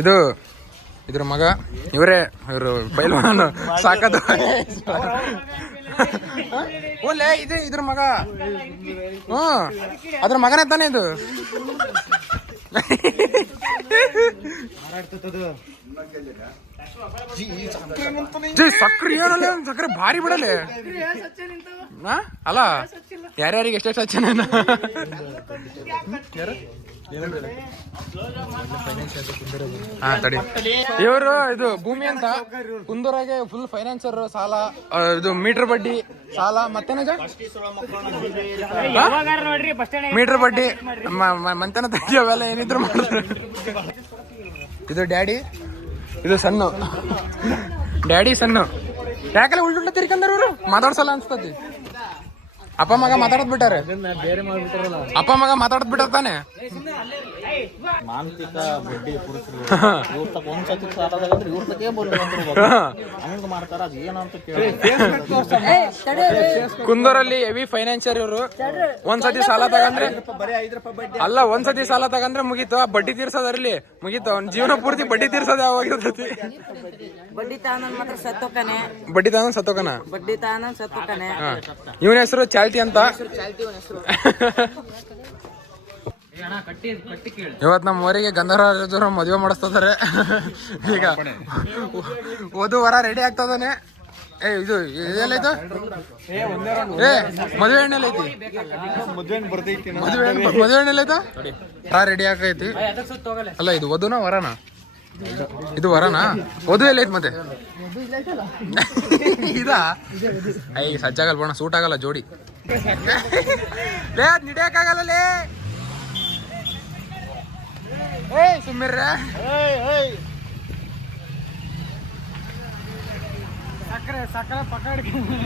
ಇದು ಇದ್ರ ಮಗ ಇವರೇ ಇವರು ಪೈಲ್ವಾನ್ ಸಾಕದು ಓಲೆ ಇದು ಇದ್ರ ಮಗ ಅದ್ರ ಮಗನೇ ತಾನೆ ಇದು ಸಕ್ರೆ ಏನಲ್ಲ ಸಕ್ರೆ ಭಾರಿ ಬಿಡಲೆ ಅಲ್ಲ ಯಾರ್ಯಾರಿಗೆ ಎಷ್ಟೆಷ್ಟು ಹಚ್ಚನ ಹಾ ತಡಿ ಇವರು ಇದು ಭೂಮಿ ಅಂತ ಕುಂದೂರಾಗೆ ಫುಲ್ ಫೈನಾನ್ಸರ್ ಸಾಲ ಇದು ಮೀಟರ್ ಬಡ್ಡಿ ಸಾಲ ಮತ್ತೇನಜ ಮೀಟರ್ ಬಡ್ಡಿ ಮಂತನ ತಗ್ಗಿ ಅವೆಲ್ಲ ಏನಿದ್ರು ಮಾಡಿದ್ರು. ಇದು ಡ್ಯಾಡಿ ಇದು ಸಣ್ಣ ಡ್ಯಾಡಿ ಸಣ್ಣ ಯಾಕಲ್ಲ ಉಲ್ಟುಂಟ ತಿರ್ಕಂದ್ರ ಇವರು ಮಾತಾಡ್ಸಲ್ಲ ಅನ್ಸ್ತತಿ. ಅಪ್ಪ ಮಗ ಮಾತಾಡದ್ ಬಿಟ್ಟಾರೆ ಅಪ್ಪ ಮಗ ಮಾತಾಡದ್ ಬಿಟ್ಟಾರ ತಾನೆ. ಮಾನಸಿಕ ಬಡ್ಡಿ ಪುರುಷರು ಒಂದ್ಸತಿ ಹಂಗ ಮಾಡ್ತಾರ ಅದ್ ಏನಂತ ಕುಂದೂರಲ್ಲಿ ಹೆವಿ ಫೈನಾನ್ಸಿಯರ್ ಇವರು. ಒಂದ್ಸತಿ ಸಾಲ ತಗಂದ್ರೆ ಅಲ್ಲ ಒಂದ್ಸತಿ ಸಾಲ ತಗಂದ್ರೆ ಮುಗೀತು. ಆ ಬಡ್ಡಿ ತೀರ್ಸೋದ್ರಲ್ಲಿ ಮುಗೀತು. ಅವ್ನ ಜೀವನ ಪೂರ್ತಿ ಬಡ್ಡಿ ತೀರ್ಸೋದೇ ಯಾವಾಗಿರ್ತೈತಿ. ಬಡ್ಡಿ ತಾನ ಮಾತ್ರ ಸತ್ತೋಕನೆ ಬಡ್ಡಿ ತಾನ ಸತ್ತೋಕನ ಬಡ್ಡಿ ತಾನ ಸತ್ತೋಕನೆ. ಇವನ ಹೆಸರು ಚಾಲ್ತಿ ಅಂತ. ಇವತ್ ನಮ್ಮ ಊರಿಗೆ ಗಂಧರ್ವ ಮದುವೆ ಮಾಡಿಸ್ತಾರೆ. ಈಗ ಓದು ವರ ರೆಡಿ ಆಗ್ತದಾನೆ. ಏ ಇದು ಇದೆಲ್ಲೈತು ಮದುವೆ ಎಣ್ಣೆಲ್ಲ ಐತಿ. ಮದುವೆ ಎಣ್ಣೆಲ್ಲೈತ ರೆಡಿ ಆಗೈತಿ. ಅಲ್ಲ ಇದು ವಧುನ ವರನಾ? ಇದು ವರನಾ? ವಧು ಎಲ್ಲ ಐತಿ ಮತ್ತೆ ಇದಾ? ಐ ಸಜ್ಜಾಗಲ್ಲ ಬಣ್ಣ ಸೂಟ್ ಆಗಲ್ಲ ಜೋಡಿ. ಲೇ ಅದ್ ನಿಡಿಯಕ್ಕಾಗಲ್ಲ ಲೇ. ಏಯ್ ಸುಮ್ಮಿರ್ರ. ಸಕ್ಕರೆ ಸಕ್ಕರೆ ಪಕಡ್ಕೊಂಡು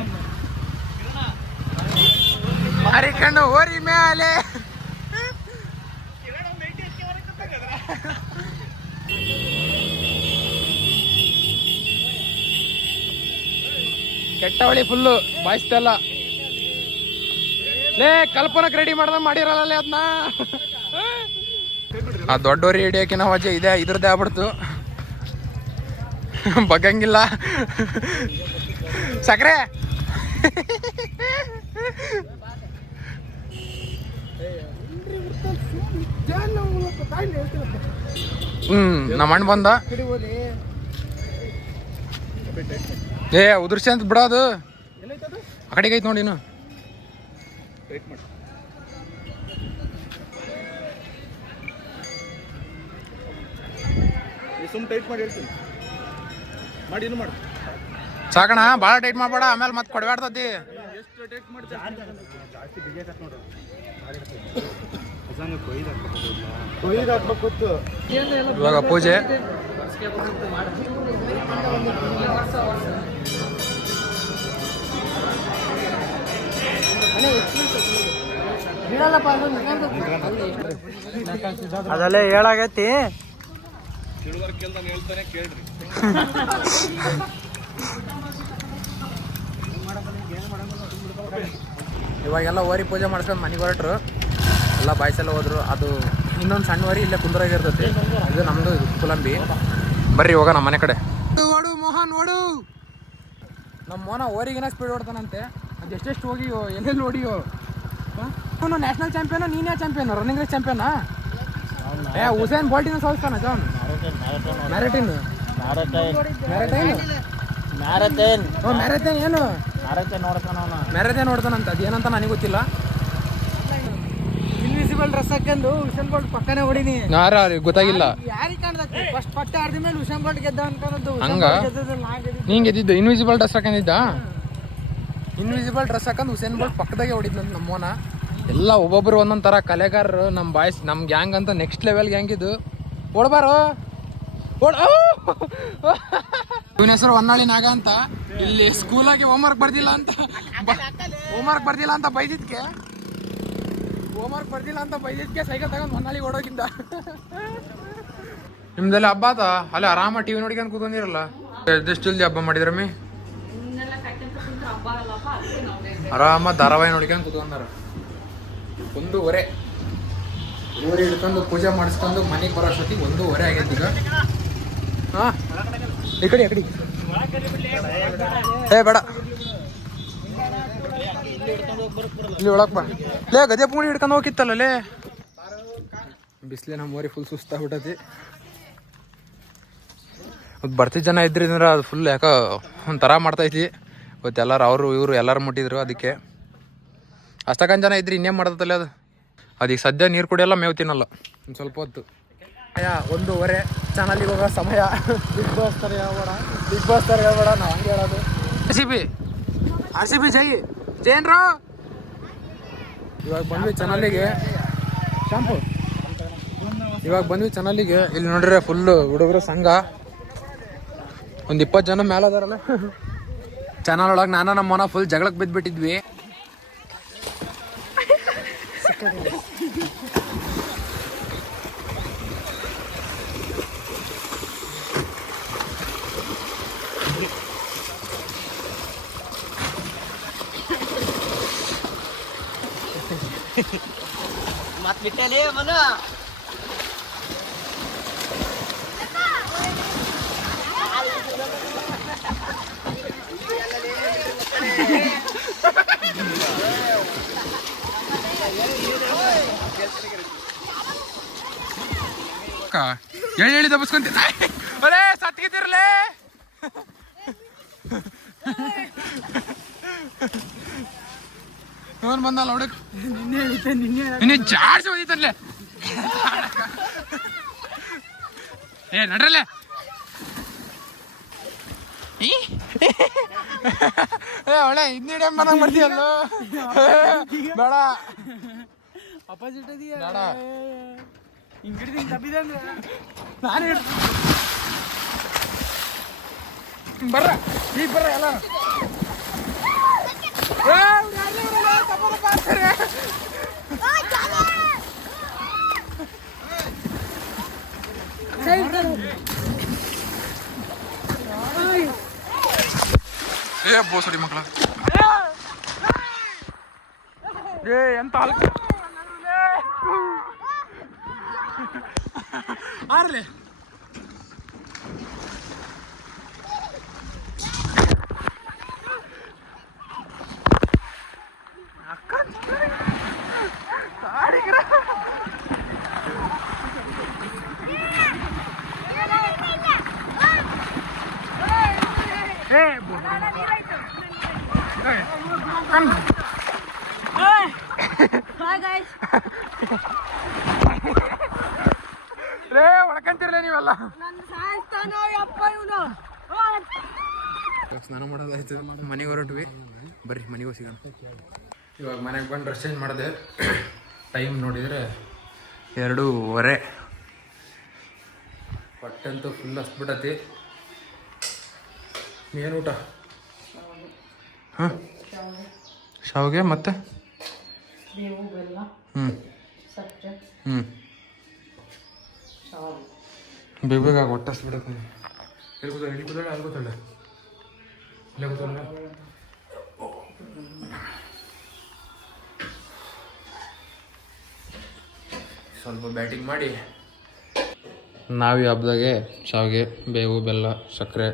ಮಾರಿಕೊಂಡು ಹೋರಿ ಮೇಲೆ. ಕೆಟ್ಟವಳಿ ಫುಲ್ಲು ಬಾಯಿಸ್ತಲ್ಲ. ಲೇ ಕಲ್ಪನಕ್ ರೆಡಿ ಮಾಡ್ದಂಗ್ ಮಾಡಿರಲ್ಲ ಅದನ್ನ. ಆ ದೊಡ್ಡವ್ರಿ ಹಿಡಿಯೋಕೆ ನಾವು ಅಜ್ಜೆ ಇದೆ ಇದ್ರದ್ದೇ ಆಗ್ಬಿಡ್ತು. ಬಗ್ಗಂಗಿಲ್ಲ ಸಕ್ರೆ. ನಮ್ಮ ಅಣ್ಣ ಬಂದ. ಏ ಉದುರ್ಸಿ ಅಂತ ಬಿಡೋದು ಆ ಕಡೆಗೆ ಐತ್ ನೋಡಿ. ಇನ್ನು ಸಾಕಣ ಭಾಳ ಟೈಟ್ ಮಾಡ್ಬೇಡ, ಆಮೇಲೆ ಮತ್ತೆ ಕೊಡಬೇಡ್ತತಿ. ಇವಾಗ ಪೂಜೆ ಅದೆಲ್ಲ ಹೇಳಾಗೈತಿ. ಇವಾಗೆಲ್ಲ ಓರಿ ಪೂಜೆ ಮಾಡಿಸ್ಕೊಂಡು ಮನೆಗೆ ಹೊರಟ್ರು. ಎಲ್ಲ ಬಾಯ್ಸೆಲ್ಲ ಹೋದ್ರು. ಅದು ಇನ್ನೊಂದು ಸಣ್ಣ ವರಿ ಇಲ್ಲೇ ಕುಂದರಾಗ ಇರ್ತೈತಿ. ಇದು ನಮ್ದು ಕುಲಂಬಿ. ಬರ್ರಿ ಹೋಗ ನಮ್ಮ ಮನೆ ಕಡೆ. ಓಡು ಮೋಹನ್ ಓಡು. ನಮ್ಮ ಮೋನ ಓರಿಗಿನ ಸ್ಪೀಡ್ ಓಡ್ತಾನಂತೆ. ಅದು ಎಷ್ಟೆಷ್ಟು ಹೋಗಿಯೋ ಎಲ್ಲೆಲ್ಲಿ ಓಡಿಯೋ. ಅವನು ನ್ಯಾಷನಲ್ ಚಾಂಪಿಯನ್, ನೀನೇ ಚಾಂಪಿಯನ್, ರನ್ನಿಂಗ್ ರೇಸ್ ಚಾಂಪಿಯನ್. ಏ ಹುಸೇನ್ ಬೋಲ್ಟಿನ ಸೋಲ್ತಾನ ಜಾನ್. ಮ್ಯಾರಥಾನ್ ಏನು ಮ್ಯಾರಥಾನ್ ನೋಡ್ತಾನಂತ. ಅದು ಏನಂತ ನನಗೆ ಗೊತ್ತಿಲ್ಲ. ಇನ್ವಿಸಿಬಲ್ ಡ್ರೆಸ್ ಹಾಕೊಂಡು ಹುಸೇನ್ ಬೋಲ್ಟ್ ಪಕ್ಕನೆ ಹೊಡಿನಿ. ಗೊತ್ತಾಗಿಲ್ಲ ಯಾರಿಗೆ ಕಾಣ್ತೈತಿ. ಫಸ್ಟ್ ಪಟ್ಟ ಆಡಿದ ಮೇಲೆ ಹುಸೇನ್ ಬೋಲ್ಟ್ ಗೆದ್ದ ಅನ್ಕೊಳ್ಳೋದು. ಹಂಗ ನೀನ್ ಗೆದ್ದಿದ್ದು ಇನ್ವಿಸಿಬಲ್ ಡ್ರೆಸ್ ಹಾಕೊಂಡಿದ್ದ. ಇನ್ವಿಸಿಬಲ್ ಡ್ರೆಸ್ ಹಾಕೊಂಡು ಹುಸೇನ್ ಬೋಲ್ಟ್ ಪಕ್ಕದಾಗೆ ಹೊಡಿದ್ನಂತ ನಮ್ಮೋನ. ಎಲ್ಲ ಒಬ್ಬೊಬ್ರು ಒಂದೊಂದು ಥರ ಕಲೆಗಾರರು. ನಮ್ಮ ಬಾಯ್ಸ್ ನಮ್ಮ ಗ್ಯಾಂಗ್ ಅಂತ ನೆಕ್ಸ್ಟ್ ಲೆವೆಲ್ ಗ್ಯಾಂಗ್ ಇದು. ಓಡ್ಬಾರೋ ಓಡ್. ಇವನ ಹೆಸರು ಹೊನ್ನಾಳಿ ನಾಗ ಅಂತ. ಇಲ್ಲಿ ಸ್ಕೂಲಾಗಿ ಹೋಮ್ವರ್ಕ್ ಬರ್ದಿಲ್ಲ ಅಂತ ಸೈಕಲ್ ತಗೊಂಡು ಹೊನ್ನಾಳಿಗೆ ಓಡೋಗಿದ್ದ. ನಿಮ್ದೆಲ್ಲ ಹಬ್ಬ ಆತ ಅಲ್ಲ ಆರಾಮ ಟಿವಿ ನೋಡ್ಕೊಂಡು ಕೂತ್ಕೊಂಡಿರಲ್ಲ. ಎಷ್ಟು ಜಲ್ದಿ ಹಬ್ಬ ಮಾಡಿದ್ರಮ್ಮಿ? ಆರಾಮ ಧಾರಾವಾಹಿ ನೋಡ್ಕೊಂಡು ಕೂತ್ಕೊಂಡಾರ. 1:15 ಊರಿ ಹಿಡ್ಕೊಂಡು ಪೂಜೆ ಮಾಡಿಸ್ಕೊಂಡು ಮನೆಗೆ ಬರೋ ಅಷ್ಟೊತ್ತಿಗೆ 1:15 ಆಗೈತಿ. ಈಗ ಹಾಂ ಈ ಕಡೆ ಏ ಬೇಡ ಇಲ್ಲಿ ಒಳಗೆ ಬಾ ಲೇ ಗದೆ ಪುಂಗಿ ಹಿಡ್ಕೊಂಡು ಹೋಗಿತ್ತಲ್ಲ ಲೇ ಬಿಸಿಲೇ ನಮ್ಮ ಊರಿಗೆ ಫುಲ್ ಸುಸ್ತಾಗ್ಬಿಟ್ಟತಿ ಬರ್ತಿದ್ದ ಜನ ಇದ್ರಿಂದ ಅದು ಫುಲ್ ಯಾಕೋ ಒಂಥರ ಮಾಡ್ತೈತಿ ಇವತ್ತು ಎಲ್ಲರೂ ಅವರು ಇವರು ಎಲ್ಲರೂ ಮುಟ್ಟಿದ್ರು ಅದಕ್ಕೆ ಅಷ್ಟಕ್ಕಂದು ಜನ ಇದ್ರೆ ಇನ್ನೇನು ಮಾಡ್ತಲ್ಲ ಅದು ಅದೀಗ ಸದ್ಯ ನೀರು ಕುಡಿಯಲ್ಲ ಮೇವು ತಿನ್ನಲ್ಲ ಒಂದು ಸ್ವಲ್ಪ ಹೊತ್ತು 1:30 ಚಾನಲಿಗೆ ಹೋಗೋ ಸಮಯ ಬಿಗ್ ಬಾಸ್ ಥರ ಹೇಳ್ಬೇಡ ನಾವು ಹಂಗೆ ಹೇಳೋದು ಆರ್ ಸಿ ಬಿ ಜೈನ್ರು ಇವಾಗ ಬಂದ್ವಿ ಚಾನಲಿಗೆ ಶಾಂಪು ಇಲ್ಲಿ ನೋಡ್ರೆ ಫುಲ್ಲು ಹುಡುಗರು ಸಂಘ ಒಂದು 20 ಜನ ಮೇಲೆ ಅದಾರಲ್ಲ ಚಾನಲ್ ಒಳಗೆ ನಾನು ನಮ್ಮ ಮನ ಫುಲ್ ಜಗಳಕ್ಕೆ ಬಿದ್ದುಬಿಟ್ಟಿದ್ವಿ ಮತ್ ಬಿಟ್ಟಲೆ ಮನ ಹೇಳಿ ದಬಸ್ಕೊಂತೀನಿ ಅರೇ ಸತ್ಗಿತಿರ್ಲೇ ಅವನು ಬಂದಲ್ಲ ಹುಡುಗ ನಿನ್ನೆ ಜಾಡ್ಸಿ ಹೋಗಿತ್ತಲ್ಲೇ ಏ ನಡ್ರಲ್ಲೇ ಏ ಒಳ್ಳೆ ಇನ್ನಿಡೆ ಮನಂಗ್ ಬರ್ತೀಯಲ್ಲೋ ಬೇಡ ಅಪೋಸಿಟ್ ಅದೀಯ ಬೇಡ ಹಿಂಗಿಡ್ದು ತಪ್ಪಿದಂದ್ರೆ ನಾನು ಬರ್ರ ಈಗ ಬರ್ರ ಎಲ್ಲ ಏ ಬೋಸಡಿ ಮಕ್ಕಳ ಏ ಎಂತ ಆರ್ಲೆ ರೇ ಒಳಕಂತಿರ್ಲ ನೀವೆಲ್ಲ ಸ್ನಾನ ಮಾಡೋದಾಯ್ತು ಮನೆಗೆ ಹೊರಟ್ವಿ ಬರ್ರಿ ಮನೆಗೆ ಹೋಗಿ ಸಿಗೋಣ ಇವಾಗ ಮನೆಗೆ ಬಂದು ಡ್ರೆಸ್ ಚೇಂಜ್ ಮಾಡಿದೆ ಟೈಮ್ ನೋಡಿದರೆ 2:30 ಹೊಟ್ಟೆಂತೂ ಫುಲ್ ಹಸ್ಬಿಟ್ಟತಿ ಏನು ಊಟ ಹಾಂ ಶಾವಿಗೆ ಮತ್ತೆ ಬೇಗ ಹೊಟ್ಟೆ ಹಸ್ಬಿಡತ್ತೆ ಎಲ್ಲಿ ಕೂತಾಳೆ ಅಲ್ಲಿ ಕೂತಾಳೆ ಇಲ್ಲೇ ಕೂತಾಳೆ ಸ್ವಲ್ಪ ಬ್ಯಾಟಿಂಗ್ ಮಾಡಿ ನಾವು ಈ ಹಬ್ಬದಾಗೆ ಶಾವಿಗೆ ಬೇವು ಬೆಲ್ಲ ಸಕ್ಕರೆ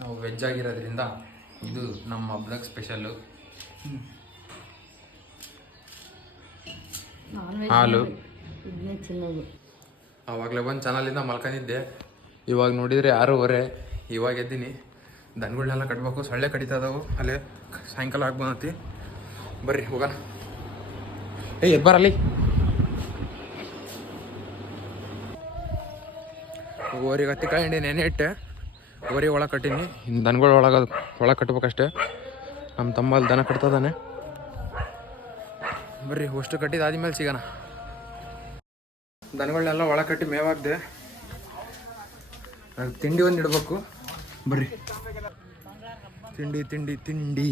ನಾವು ವೆಜ್ ಆಗಿರೋದ್ರಿಂದ ಇದು ನಮ್ಮ ಹಬ್ಬದಾಗ ಸ್ಪೆಷಲ್ಲು ಹಾಲು ಆವಾಗಲೇ ಬಂದು ಚಾನಲಿಂದ ಮಲ್ಕೊಂಡಿದ್ದೆ ಇವಾಗ ನೋಡಿದರೆ 6:30 ಇವಾಗ ಎದ್ದೀನಿ ದನಗಳನ್ನೆಲ್ಲ ಕಟ್ಬೇಕು ಸೊಳ್ಳೆ ಕಡಿತಾ ಇದಾವು ಅಲ್ಲೇ ಸಾಯಂಕಾಲ ಆಗಿ ಬಂದತಿ ಬರ್ರಿ ಹೋಗೋಣ ಏಯ್ ಎದ್ದು ಬರಲ್ಲಿ ಓರಿಗೆ ಹತ್ತಿ ಕಾಯಿ ನೆನೆ ಇಟ್ಟೆ ಓರಿಗೆ ಒಳಗೆ ಕಟ್ಟೀನಿ ಇನ್ನು ದನಗಳು ಒಳಗೆ ಕಟ್ಬೇಕಷ್ಟೆ ನಮ್ಮ ತಮ್ಮ ಅಲ್ಲಿ ದನ ಕಟ್ತದಾನೆ ಬರ್ರಿ ಅಷ್ಟು ಕಟ್ಟಿದಾದ್ಮೇಲೆ ಸಿಗೋಣ ದನಗಳನ್ನೆಲ್ಲ ಒಳಗೆ ಕಟ್ಟಿ ಮೇವಾಗ್ದೆ ತಿಂಡಿ ಒಂದು ಇಡಬೇಕು ಬರ್ರಿ ತಿಂಡಿ ತಿಂಡಿ ತಿಂಡಿ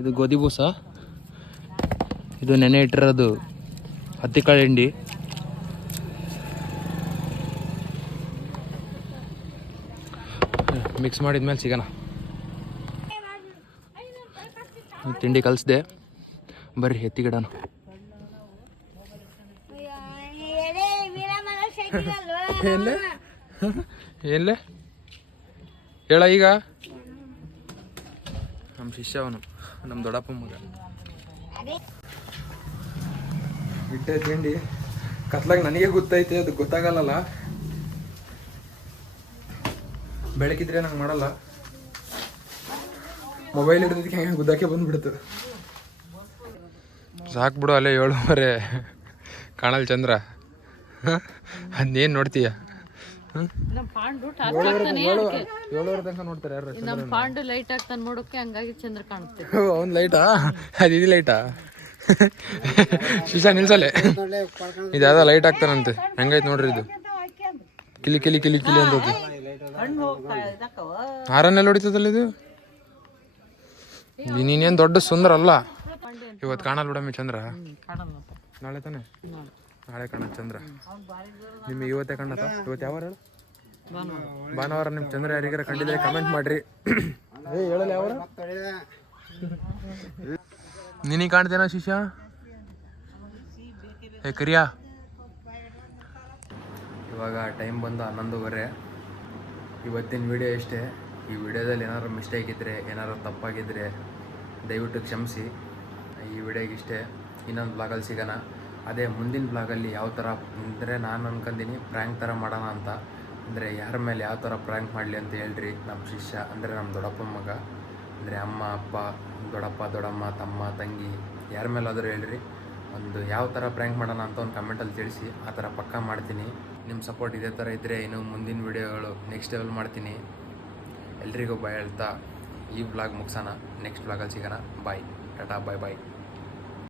ಇದು ಗೋಧಿ ಬೂಸ ಇದು ನೆನೆ ಇಟ್ಟಿರೋದು ಹತ್ತಿಕಾಳು ಹಿಂಡಿ ಮಿಕ್ಸ್ ಮಾಡಿದ್ಮೇಲೆ ಸಿಗೋಣ ತಿಂಡಿ ಕಲಿಸ್ದೆ ಬರ್ರಿ ಎತ್ತಿಗಿಡಣ ಎಲ್ಲೇ ಹೇಳ ಈಗ ನಮ್ಮ ಶಿಷ್ಯ ಅವನು ನಮ್ಮ ದೊಡ್ಡಪ್ಪ ಮಗ ಇಟ್ಟೆ ತಿಂಡಿ ಕತ್ಲಾಗ ನನಗೆ ಗೊತ್ತೈತೆ ಅದು ಗೊತ್ತಾಗಲ್ಲ ಬೆಳಕಿದ್ರೆ ನಂಗೆ ಮಾಡಲ್ಲ ಮೊಬೈಲ್ ಹಿಡಿದಕ್ಕೆ ಹೆಂಗೆ ಗುದ್ದಾಕೆ ಬಂದ್ಬಿಡ್ತದೆ ಸಾಕ್ಬಿಡು ಅಲ್ಲೇ 7:30 ಕಾಣಲ್ ಚಂದ್ರ ಅದೇನು ನೋಡ್ತೀಯ ನಮ್ಮ ಪಾಂಡು ಟಾರ್ಚ್ ಹಾಕ್ತಾನೆ ಅದಕ್ಕೆ 7:30 ತನಕ ನೋಡ್ತಾರೆ ಯಾರು ನಮ್ಮ ಪಾಂಡು ಲೈಟ್ ಹಾಕ್ತಾನೆ ನೋಡೋಕೆ ಹಂಗಾಗಿ ಚಂದ್ರ ಕಾಣುತ್ತೆ ಅವ್ನು ಲೈಟಾ ಅದು ಇದು ಲೈಟಾ ಶಿಶಾ ನಿಲ್ಸಲ್ಲೇ ಇದು ಯಾವ್ದೋ ಲೈಟ್ ಹಾಕ್ತಾನಂತೆ ಹೆಂಗೈತೆ ನೋಡ್ರಿ ಇದು ಕಿಲಿ ಕಿಲಿ ಕಿಲಿ ಕಿಲಿ ಅಂತ ಹಾರನ್ನೆಲ್ಲ ಹೊಡಿತದಲ್ಲ ಇದು ನೀನೇನು ದೊಡ್ಡ ಸುಂದರ ಅಲ್ಲ ಇವತ್ತು ಕಾಣಲ್ಲ ಬಿಡಮ್ಮಿ ಚಂದ್ರ ನಾಳೆ ತಾನೆ ನಾಳೆ ಕಾಣತ್ ಚಂದ್ರ ನಿಮಗೆ ಇವತ್ತೇ ಕಾಣತ್ತ ಇವತ್ತು ಯಾವ ವಾರ? ಭಾನುವಾರ ನಿಮ್ಮ ಚಂದ್ರ ಯಾರಿಗಾರ ಕಂಡಿದ್ರೆ ಕಮೆಂಟ್ ಮಾಡ್ರಿ ಹೇಳಲ್ಲ ಯಾವ ನಿನಗೆ ಕಾಣ್ತೇನೋ ಶಿಷ್ಯ ಏ ಕರಿಯಾ ಇವಾಗ ಟೈಮ್ ಬಂದು 11:30 ಇವತ್ತಿನ ವಿಡಿಯೋ ಇಷ್ಟೇ ಈ ವಿಡಿಯೋದಲ್ಲಿ ಏನಾದ್ರು ಮಿಸ್ಟೇಕ್ ಇದ್ದರೆ ಏನಾದ್ರು ತಪ್ಪಾಗಿದ್ದರೆ ದಯವಿಟ್ಟು ಕ್ಷಮಿಸಿ ಈ ವಿಡಿಯೋಗೆ ಇಷ್ಟೇ ಇನ್ನೊಂದು ಬ್ಲಾಗಲ್ಲಿ ಸಿಗೋಣ ಅದೇ ಮುಂದಿನ ಬ್ಲಾಗಲ್ಲಿ ಯಾವ ಥರ ಅಂದರೆ ನಾನು ಅನ್ಕೊಂತೀನಿ ಪ್ರ್ಯಾಂಕ್ ಥರ ಮಾಡೋಣ ಅಂತ ಅಂದರೆ ಯಾರ ಮೇಲೆ ಯಾವ ಥರ ಪ್ರ್ಯಾಂಕ್ ಮಾಡಲಿ ಅಂತ ಹೇಳ್ರಿ ನಮ್ಮ ಶಿಷ್ಯ ಅಂದರೆ ನಮ್ಮ ದೊಡ್ಡಪ್ಪ ಮಗ ಅಂದರೆ ಅಮ್ಮ ಅಪ್ಪ ದೊಡ್ಡಪ್ಪ ದೊಡ್ಡಮ್ಮ ತಮ್ಮ ತಂಗಿ ಯಾರ ಮೇಲಾದರೂ ಹೇಳ್ರಿ ಒಂದು ಯಾವ ಥರ ಪ್ರ್ಯಾಂಕ್ ಮಾಡೋಣ ಅಂತ ಒಂದು ಕಮೆಂಟಲ್ಲಿ ತಿಳಿಸಿ ಆ ಥರ ಪಕ್ಕಾ ಮಾಡ್ತೀನಿ ನಿಮ್ಮ ಸಪೋರ್ಟ್ ಇದೇ ಥರ ಇದ್ದರೆ ಇನ್ನು ಮುಂದಿನ ವೀಡಿಯೋಗಳು ನೆಕ್ಸ್ಟ್ ಲೆವೆಲ್ ಮಾಡ್ತೀನಿ ಎಲ್ರಿಗೂ ಬಾಯ್ ಹೇಳ್ತಾ ಈ ಬ್ಲಾಗ್ ಮುಗಿಸೋಣ ನೆಕ್ಸ್ಟ್ ಬ್ಲಾಗಲ್ಲಿ ಸಿಗೋಣ ಬಾಯ್ ಟಾಟಾ ಬಾಯ್ ಬಾಯ್